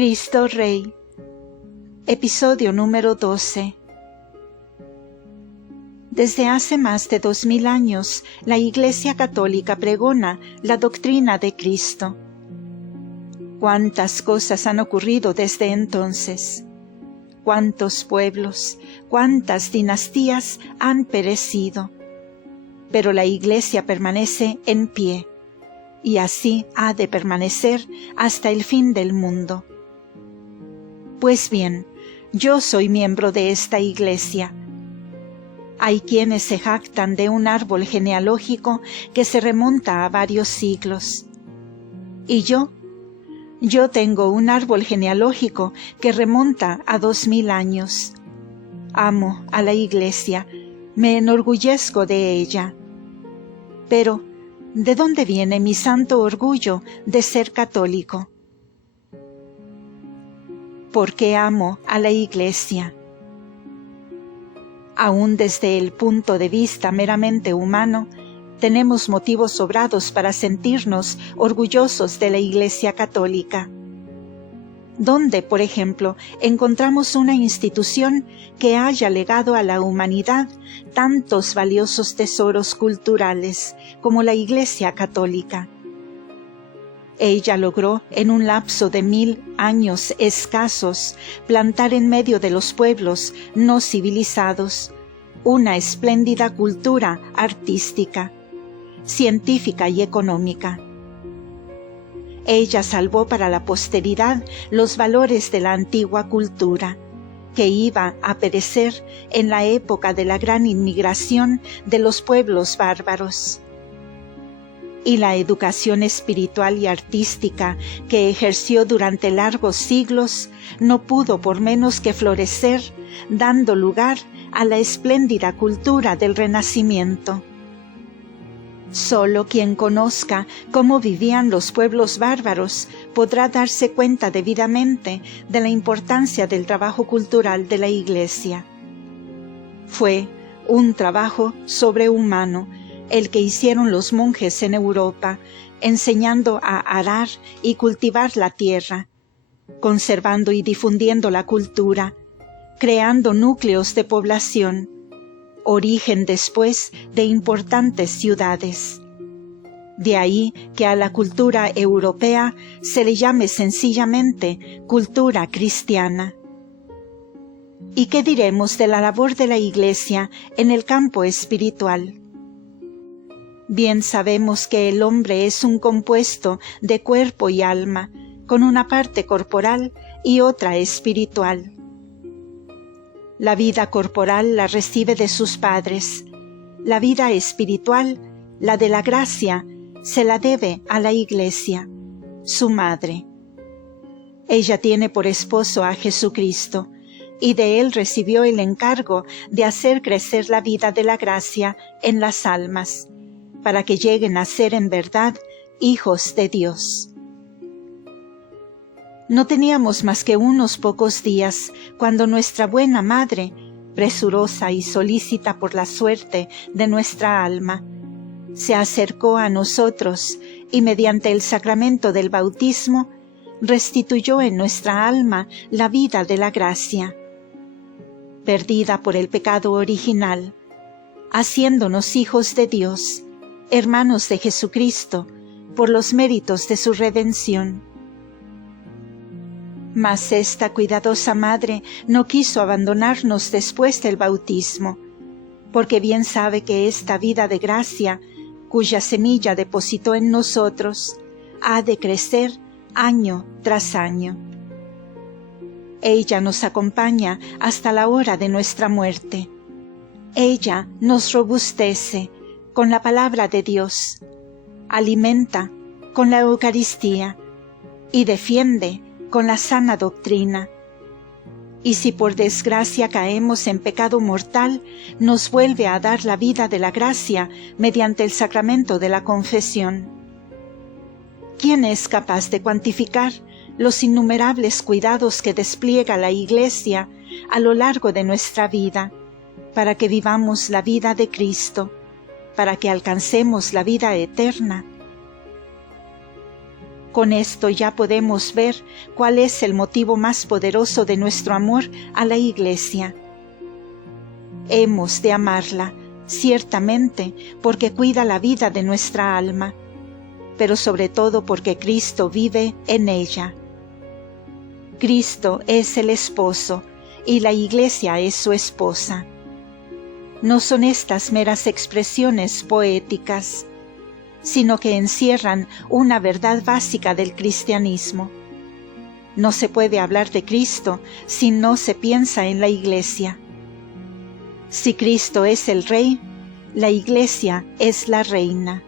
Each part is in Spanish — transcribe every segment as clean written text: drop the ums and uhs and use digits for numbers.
Cristo Rey. Episodio número 12. Desde hace más de 2000 años, la Iglesia Católica pregona la doctrina de Cristo. ¿Cuántas cosas han ocurrido desde entonces? ¿Cuántos pueblos, cuántas dinastías han perecido? Pero la Iglesia permanece en pie, y así ha de permanecer hasta el fin del mundo. Pues bien, yo soy miembro de esta Iglesia. Hay quienes se jactan de un árbol genealógico que se remonta a varios siglos. ¿Y yo? Yo tengo un árbol genealógico que remonta a 2000 años. Amo a la Iglesia, me enorgullezco de ella. Pero, ¿de dónde viene mi santo orgullo de ser católico? ¿Por qué amo a la Iglesia? Aún desde el punto de vista meramente humano, tenemos motivos sobrados para sentirnos orgullosos de la Iglesia Católica. ¿Dónde, por ejemplo, encontramos una institución que haya legado a la humanidad tantos valiosos tesoros culturales como la Iglesia Católica? Ella logró, en un lapso de 1000 años escasos, plantar en medio de los pueblos no civilizados una espléndida cultura artística, científica y económica. Ella salvó para la posteridad los valores de la antigua cultura, que iba a perecer en la época de la gran inmigración de los pueblos bárbaros. Y la educación espiritual y artística que ejerció durante largos siglos no pudo por menos que florecer, dando lugar a la espléndida cultura del Renacimiento. Solo quien conozca cómo vivían los pueblos bárbaros podrá darse cuenta debidamente de la importancia del trabajo cultural de la Iglesia. Fue un trabajo sobrehumano el que hicieron los monjes en Europa, enseñando a arar y cultivar la tierra, conservando y difundiendo la cultura, creando núcleos de población, origen después de importantes ciudades. De ahí que a la cultura europea se le llame sencillamente cultura cristiana. ¿Y qué diremos de la labor de la Iglesia en el campo espiritual? Bien sabemos que el hombre es un compuesto de cuerpo y alma, con una parte corporal y otra espiritual. La vida corporal la recibe de sus padres. La vida espiritual, la de la gracia, se la debe a la Iglesia, su madre. Ella tiene por esposo a Jesucristo, y de él recibió el encargo de hacer crecer la vida de la gracia en las almas, para que lleguen a ser en verdad hijos de Dios. No teníamos más que unos pocos días cuando nuestra buena madre, presurosa y solícita por la suerte de nuestra alma, se acercó a nosotros y mediante el sacramento del bautismo restituyó en nuestra alma la vida de la gracia, perdida por el pecado original, haciéndonos hijos de Dios, hermanos de Jesucristo, por los méritos de su redención. Mas esta cuidadosa madre no quiso abandonarnos después del bautismo, porque bien sabe que esta vida de gracia, cuya semilla depositó en nosotros, ha de crecer año tras año. Ella nos acompaña hasta la hora de nuestra muerte. Ella nos robustece con la palabra de Dios, alimenta con la Eucaristía y defiende con la sana doctrina. Y si por desgracia caemos en pecado mortal, nos vuelve a dar la vida de la gracia mediante el sacramento de la confesión. ¿Quién es capaz de cuantificar los innumerables cuidados que despliega la Iglesia a lo largo de nuestra vida, para que vivamos la vida de Cristo, para que alcancemos la vida eterna? Con esto ya podemos ver cuál es el motivo más poderoso de nuestro amor a la Iglesia. Hemos de amarla, ciertamente, porque cuida la vida de nuestra alma, pero sobre todo porque Cristo vive en ella. Cristo es el esposo y la Iglesia es su esposa. No son estas meras expresiones poéticas, sino que encierran una verdad básica del cristianismo. No se puede hablar de Cristo si no se piensa en la Iglesia. Si Cristo es el Rey, la Iglesia es la reina.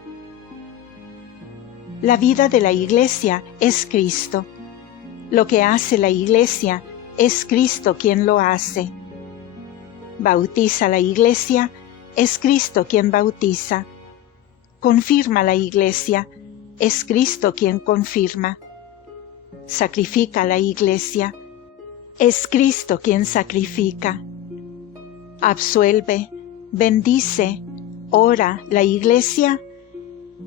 La vida de la Iglesia es Cristo. Lo que hace la Iglesia es Cristo quien lo hace. Bautiza la Iglesia, es Cristo quien bautiza. Confirma la Iglesia, es Cristo quien confirma. Sacrifica la Iglesia, es Cristo quien sacrifica. Absuelve, bendice, ora la Iglesia,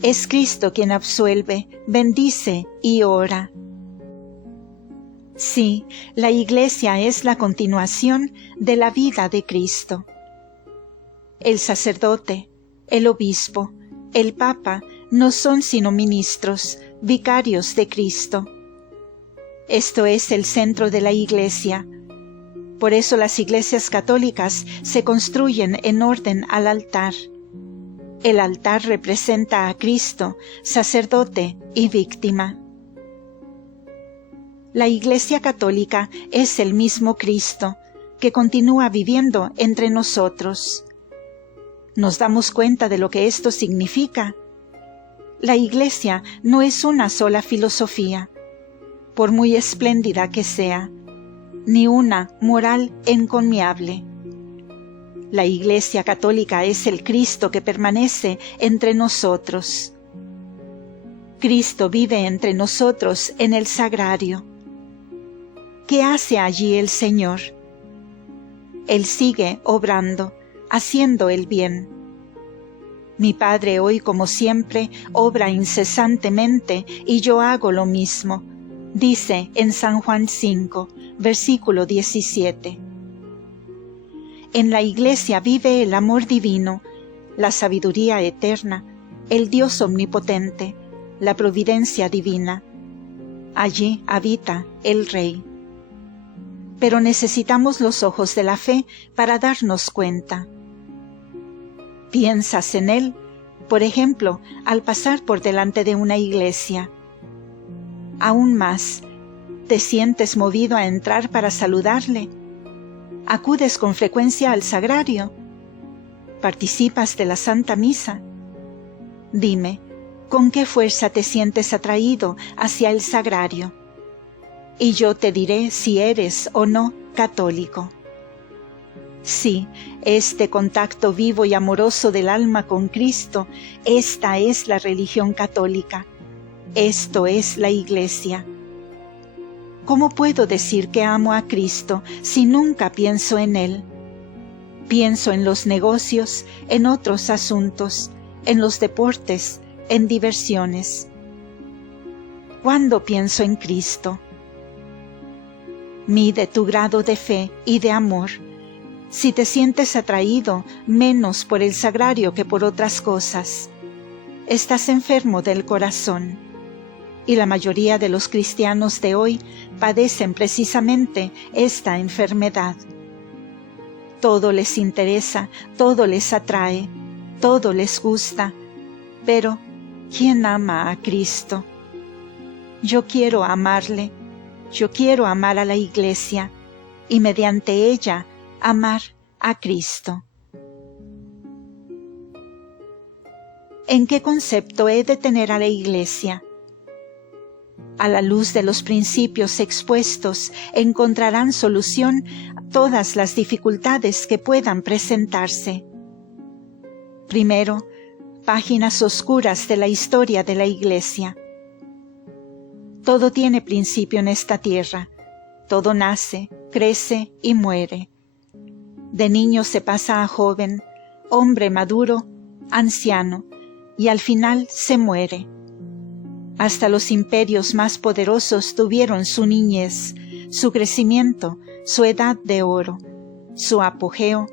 es Cristo quien absuelve, bendice y ora. Sí, la Iglesia es la continuación de la vida de Cristo. El sacerdote, el obispo, el Papa no son sino ministros, vicarios de Cristo. Esto es el centro de la Iglesia. Por eso las iglesias católicas se construyen en orden al altar. El altar representa a Cristo, sacerdote y víctima. La Iglesia católica es el mismo Cristo, que continúa viviendo entre nosotros. ¿Nos damos cuenta de lo que esto significa? La Iglesia no es una sola filosofía, por muy espléndida que sea, ni una moral encomiable. La Iglesia católica es el Cristo que permanece entre nosotros. Cristo vive entre nosotros en el sagrario. ¿Qué hace allí el Señor? Él sigue obrando, haciendo el bien. Mi Padre hoy, como siempre, obra incesantemente y yo hago lo mismo, dice en San Juan 5, versículo 17. En la Iglesia vive el amor divino, la sabiduría eterna, el Dios omnipotente, la providencia divina. Allí habita el Rey. Pero necesitamos los ojos de la fe para darnos cuenta. ¿Piensas en Él, por ejemplo, al pasar por delante de una iglesia? Aún más, ¿te sientes movido a entrar para saludarle? ¿Acudes con frecuencia al sagrario? ¿Participas de la Santa Misa? Dime, ¿con qué fuerza te sientes atraído hacia el sagrario? Y yo te diré si eres o no católico. Sí, este contacto vivo y amoroso del alma con Cristo, esta es la religión católica. Esto es la Iglesia. ¿Cómo puedo decir que amo a Cristo si nunca pienso en Él? Pienso en los negocios, en otros asuntos, en los deportes, en diversiones. ¿Cuándo pienso en Cristo? Mide tu grado de fe y de amor. Si te sientes atraído menos por el sagrario que por otras cosas, estás enfermo del corazón. Y la mayoría de los cristianos de hoy padecen precisamente esta enfermedad. Todo les interesa, todo les atrae, todo les gusta, pero ¿quién ama a Cristo? Yo quiero amarle. Yo quiero amar a la Iglesia y mediante ella amar a Cristo. ¿En qué concepto he de tener a la Iglesia? A la luz de los principios expuestos encontrarán solución a todas las dificultades que puedan presentarse. Primero, páginas oscuras de la historia de la Iglesia. Todo tiene principio en esta tierra, todo nace, crece y muere. De niño se pasa a joven, hombre maduro, anciano, y al final se muere. Hasta los imperios más poderosos tuvieron su niñez, su crecimiento, su edad de oro, su apogeo.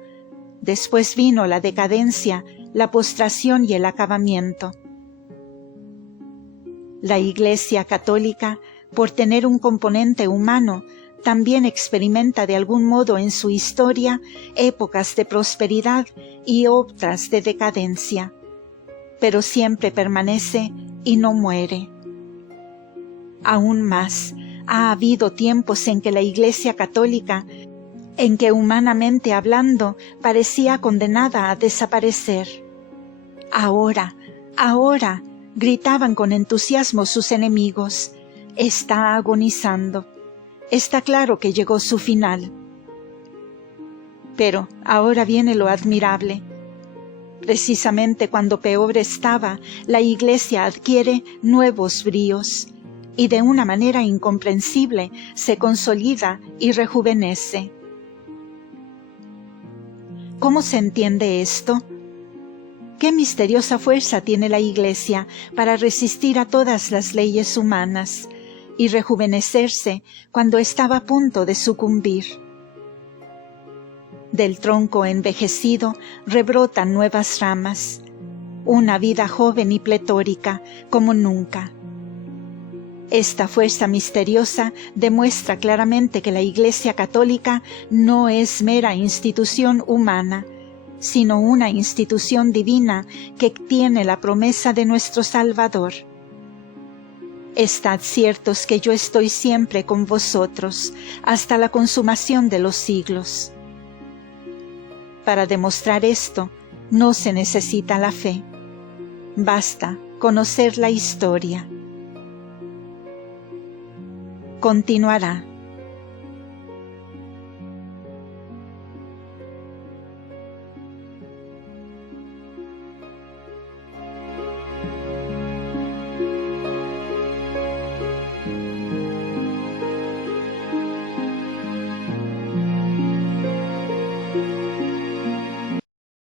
Después vino la decadencia, la postración y el acabamiento. La Iglesia Católica, por tener un componente humano, también experimenta de algún modo en su historia épocas de prosperidad y otras de decadencia, pero siempre permanece y no muere. Aún más, ha habido tiempos en que la Iglesia Católica, en que humanamente hablando parecía condenada a desaparecer. Ahora, gritaban con entusiasmo sus enemigos, está agonizando. Está claro que llegó su final. Pero ahora viene lo admirable. Precisamente cuando peor estaba, la Iglesia adquiere nuevos bríos y de una manera incomprensible se consolida y rejuvenece. ¿Cómo se entiende esto? ¿Qué misteriosa fuerza tiene la Iglesia para resistir a todas las leyes humanas y rejuvenecerse cuando estaba a punto de sucumbir? Del tronco envejecido rebrotan nuevas ramas, una vida joven y pletórica como nunca. Esta fuerza misteriosa demuestra claramente que la Iglesia Católica no es mera institución humana, sino una institución divina que tiene la promesa de nuestro Salvador. Estad ciertos que yo estoy siempre con vosotros hasta la consumación de los siglos. Para demostrar esto, no se necesita la fe. Basta conocer la historia. Continuará.